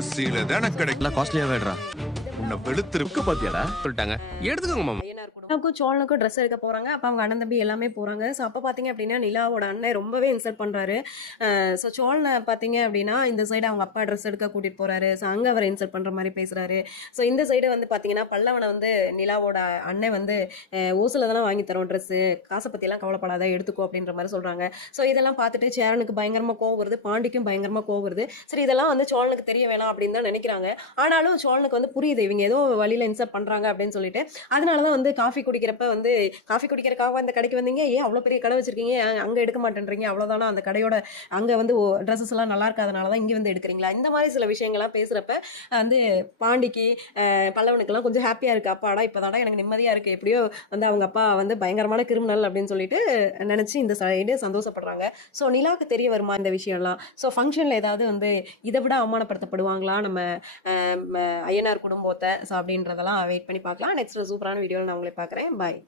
ஓசியில தானே கிடைக்கும். காஸ்ட்லியா வேடுறா. உன்னை வெளுத்திருக்கு பாத்தியாடா சொல்லிட்டாங்க, எடுத்துக்கோங்க மாமா. அண்ணனுக்கும் சோழனுக்கும் ட்ரெஸ் எடுக்க போறாங்க. அப்போ அவங்க அண்ணன் தம்பி எல்லாமே போறாங்க. ஸோ அப்போ பார்த்தீங்க அப்படின்னா நிலாவோட அண்ணன் ரொம்பவே இன்சல்ட் பண்றாரு. ஸோ சோழனை பார்த்தீங்க அப்படின்னா இந்த சைடு அவங்க அப்பா ட்ரெஸ் எடுக்க கூட்டிட்டு போறாரு. ஸோ அங்கே அவர் இன்சல்ட் பண்ற மாதிரி பேசுறாரு. ஸோ இந்த சைடு வந்து பார்த்தீங்கன்னா பல்லவனை வந்து நிலாவோட அண்ணன் வந்து ஓசில தானே வாங்கி தரோம் ட்ரெஸ்ஸு, காசை பற்றியெல்லாம் கவலைப்படாத எடுத்துக்கோ அப்படின்ற மாதிரி சொல்றாங்க. ஸோ இதெல்லாம் பார்த்துட்டு சேரனுக்கு பயங்கரமாக கோவம் வருது, பாண்டிக்கும் பயங்கரமாக கோவம் வருது. சரி இதெல்லாம் வந்து சோழனுக்கு தெரிய வேணாம் அப்படின்னு தான் நினைக்கிறாங்க. ஆனாலும் சோழனுக்கு வந்து புரியுது இவங்க ஏதோ வழியில இன்சல்ட் பண்றாங்க அப்படின்னு சொல்லிட்டு அதனாலதான் வந்து காஃபி குடிக்கிறப்ப வந்து காஃபி குடிக்கிறக்காக அந்த கடைக்கு வந்தீங்க, ஏன் அவ்வளோ பெரிய கடை வச்சிருக்கீங்க, அங்க எடுக்க மாட்டேன்றீங்க, அவ்வளோதானா அந்த கடையோட அங்க வந்து ட்ரெஸ்ஸஸ் எல்லாம் நல்லா இருக்காதனால தான் இங்க வந்து எடுக்கிறீங்களா, இந்த மாதிரி சில விஷயங்கள்லாம் பேசுறப்ப வந்து பாண்டிக்கு பல்லவனுக்கெல்லாம் கொஞ்சம் ஹாப்பியா இருக்கு. அப்பாடா இப்போதாடா எனக்கு நிம்மதியா இருக்கு, எப்படியோ வந்து அவங்க அப்பா வந்து பயங்கரமான கிரிமினல் அப்படின்னு சொல்லிட்டு நினைச்சு இந்த சைடு சந்தோஷப்படுறாங்க. ஸோ நிலாவுக்கு தெரிய வருமா இந்த விஷயம்லாம்? ஸோ ஃபங்க்ஷனில் ஏதாவது வந்து இதை விட அவமானப்படுத்தப்படுவாங்களா நம்ம ஐயனார் குடும்பத்தை? ஸோ அப்படின்றதெல்லாம் வெயிட் பண்ணி பார்க்கலாம். நெக்ஸ்ட் சூப்பரான வீடியோவில் நான் உங்களை பார்க்குறேன். பாய்.